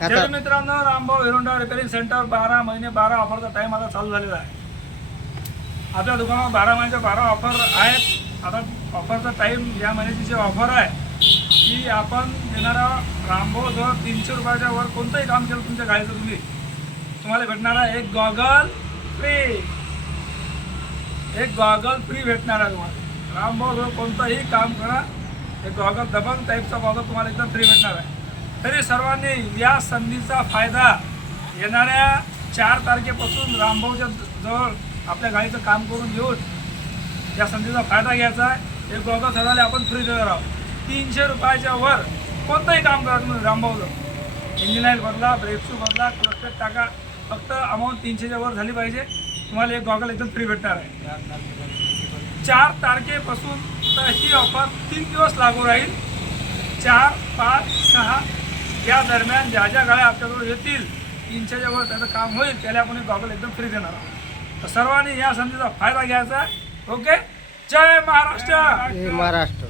शेतकरी मित्रांनो, Rambhau Hero Honda repairing centre 12 महिने 12 ऑफरचा टाइम आता चालू झालेला आहे. आपल्या दुकानावर 12 महिन्याच्या 12 ऑफर आहेत. आता ऑफरचा टाइम या महिन्याची जी ऑफर आहे की आपण देणारा रामभाऊ जवळ 300 रुपयाच्या वर कोणतंही काम केलं तुमच्या गाडीचं तुम्हाला भेटणार आहे एक गॉगल फ्री भेटणार आहे. तुम्हाला रामभाऊ जवळ कोणतंही काम करा, एक गॉगल दबंग टाईपचा गॉगल तुम्हाला एकदम फ्री भेटणार आहे. तरी सर्वांनी या संधीचा फायदा येणाऱ्या 4 तारखेपासून रामभाऊच्या जवळ आपल्या गाडीचं काम करून घेऊन या संधीचा फायदा घ्यायचा आहे. एक गॉगल सदाला आपण फ्री देणार आहोत. 300 रुपयाच्या वर कोणतंही काम करा तुम्ही रामभाऊचं. इंजिन ऑइल बदला, ब्रेक शू बदला, क्लच पेट टाका, फक्त अमाऊंट 300च्या वर झाली पाहिजे. तुम्हाला एक गॉगल एकदम फ्री भेटणार आहे. 4 तारखेपासून तर ही ऑफर 3 दिवस लागू राहील. 4, 5, 6 या दरम्यान ज्या ज्या गाड्या आपल्याजवळ येतील 300च्या वर त्याचं काम होईल त्याला आपण एक गॉगल एकदम फ्री देणार आहोत. तर सर्वांनी या संधीचा फायदा घ्यायचा आहे. ओके. जय महाराष्ट्र. महाराष्ट्र.